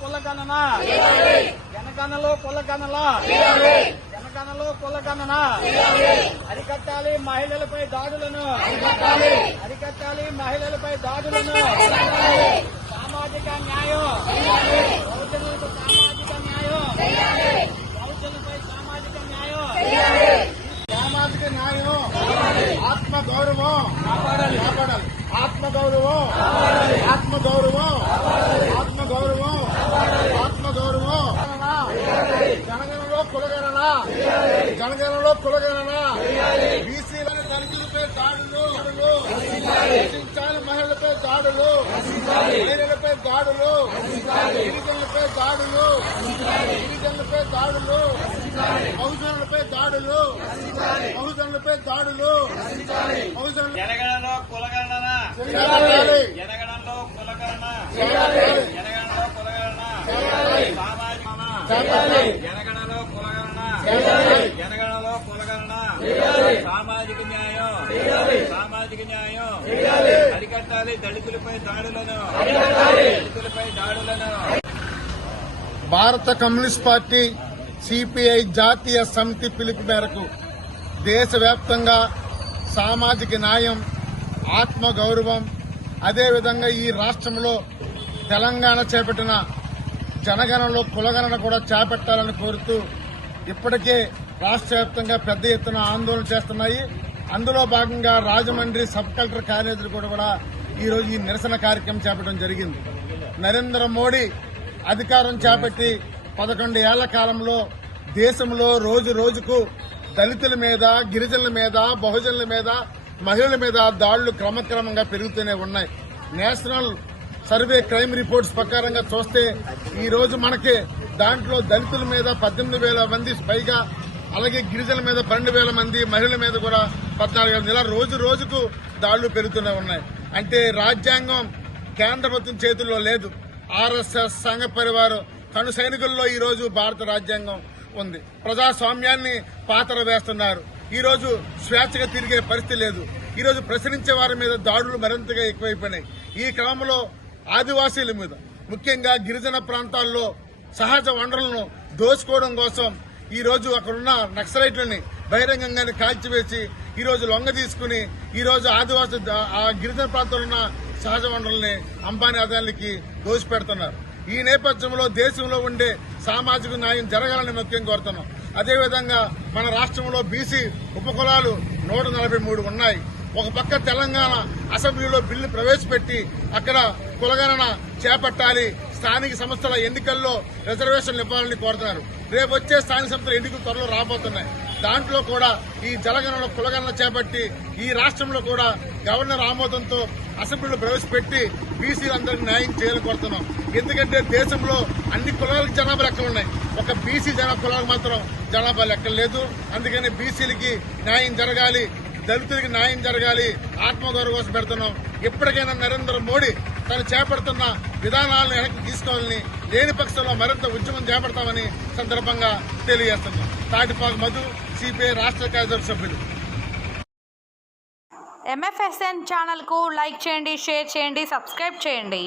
కులగణన. జనగణలో కులగణన. అరికట్టాలి మహిళలపై దాడులను. అరికట్టాలి మహిళలపై దాడులను. సామాజిక న్యాయం. బహుజనులకు సామాజిక న్యాయం. బహుజనులపై సామాజిక న్యాయం. సామాజిక న్యాయం. ఆత్మ గౌరవం కాపాడాలి. ఆత్మ గౌరవం ఆత్మ గౌరవం ఆత్మ గౌరవం ఆత్మ గౌరవం జనగణలో కులగణన జనగణలో కులగణన. బీసీలను దళితులపై దాడులు. రక్షించాలి మహిళలపై దాడులు. మహిళలపై దాడులు. గిరిజనులపై దాడులు. గిరిజనులపై దాడులు. బహుజనులపై దాడులు. బహుజనులపై దాడులు. బహుజనులు జనగణలో కులగణన. చేయాలి. జనగణంలో కులగణన. చేయాలి. జనగణలో కులగణన. సామాజిక చేయాలి. జనగణలో కులగణన చేయాలి. జనగణలో కులగణన సామాజిక న్యాయం న్యాయం. అరికట్టాలి దళితులపై దాడులను. దళితులపై దాడులను. భారత కమ్యూనిస్ట్ పార్టీ సిపిఐ జాతీయ సమితి పిలుపు మేరకు దేశవ్యాప్తంగా సామాజిక న్యాయం ఆత్మ గౌరవం అదేవిధంగా ఈ రాష్ట్రంలో తెలంగాణ చేపట్టిన జనగణనలో కులగణన కూడా చేపట్టాలని కోరుతూ ఇప్పటికే రాష్ట్ర వ్యాప్తంగా పెద్ద ఎత్తున ఆందోళన చేస్తున్నాయి. అందులో భాగంగా రాజమండ్రి సబ్ కలెక్టర్ కార్యాలయం కూడా కూడా ఈ ఈ నిరసన కార్యక్రమం చేపట్టడం జరిగింది. నరేంద్ర మోడీ అధికారం చేపట్టి పదకొండు ఏళ్ళ కాలంలో దేశంలో రోజు రోజుకు దళితుల మీద గిరిజనుల మీద బహుజనుల మీద మహిళల మీద దాడులు క్రమక్రమంగా పెరుగుతూనే ఉన్నాయి. నేషనల్ సర్వే క్రైమ్ రిపోర్ట్స్ ప్రకారంగా చూస్తే ఈ రోజు మనకి దాంట్లో దళితుల మీద పద్దెనిమిది వేల మంది పైగా అలాగే గిరిజనుల మీద పన్నెండు వేల మంది మహిళల మీద కూడా పద్నాలుగు వేల ఇలా రోజు రోజుకు దాడులు పెరుగుతూనే ఉన్నాయి. అంటే రాజ్యాంగం కేంద్ర ప్రభుత్వం చేతుల్లో లేదు. ఆర్ఎస్ఎస్ సంఘ పరివారం కను సైనికుల్లో ఈ రోజు భారత రాజ్యాంగం ఉంది. ప్రజాస్వామ్యాన్ని పాత్ర వేస్తున్నారు. ఈరోజు స్వేచ్ఛగా తిరిగే పరిస్థితి లేదు. ఈరోజు ప్రశ్నించే వారి మీద దాడులు మరింతగా ఎక్కువైపోయినాయి. ఈ క్రమంలో ఆదివాసీల మీద ముఖ్యంగా గిరిజన ప్రాంతాల్లో సహజ వనరులను దోచుకోవడం కోసం ఈ రోజు అక్కడున్న నక్సలైట్లని బహిరంగంగానే కాల్చివేసి ఈరోజు లొంగ తీసుకుని ఈరోజు ఆదివాసీ ఆ గిరిజన ప్రాంతంలో ఉన్న సహజ వనరుల్ని అంబానీ అదానికి దోసిపెడుతున్నారు ఈ నేపథ్యంలో దేశంలో ఉండే సామాజిక న్యాయం జరగాలని ముఖ్యం కోరుతున్నాం. అదేవిధంగా మన రాష్ట్రంలో బీసీ ఉపకులాలు నూట నలభై మూడు ఉన్నాయి. ఒక పక్క తెలంగాణ అసెంబ్లీలో బిల్లు ప్రవేశపెట్టి అక్కడ కులగణన చేపట్టాలి స్థానిక సంస్థల ఎన్నికల్లో రిజర్వేషన్లు ఇవ్వాలని కోరుతున్నారు. రేపు వచ్చే స్థానిక సంస్థల ఎన్నికలు త్వరలో రాబోతున్నాయి. దాంట్లో కూడా ఈ జలగణన కులగణన చేపట్టి ఈ రాష్ట్రంలో కూడా గవర్నర్ ఆమోదంతో అసెంబ్లీలో ప్రవేశపెట్టి బీసీలందరికీ న్యాయం చేయాలని కోరుతున్నాం. ఎందుకంటే దేశంలో అన్ని కులాలకు జనాభా లెక్కలు ఉన్నాయి. ఒక బీసీ జనా కులాలకు మాత్రం జనాభా లెక్కలు లేదు. అందుకని బీసీలకి న్యాయం జరగాలి దళితులకి న్యాయం జరగాలి ఆత్మగౌరవ కోసం పెడుతున్నాం. ఎప్పటికైనా నరేంద్ర మోడీ తను చేపడుతున్న విధానాలను వెనక్కి తీసుకోవాలని లేని పక్షంలో మరింత ఉద్యమం చేపడతామని సందర్భంగా తెలియజేస్తున్నాం. తాటిపాకు మధు సిపిఐ రాష్ట్ర కార్యదర్శి సభ్యులు. ఎంఎఫ్ఎస్ఎన్ ఛానల్కు లైక్ చేయండి షేర్ చేయండి సబ్స్క్రైబ్ చేయండి.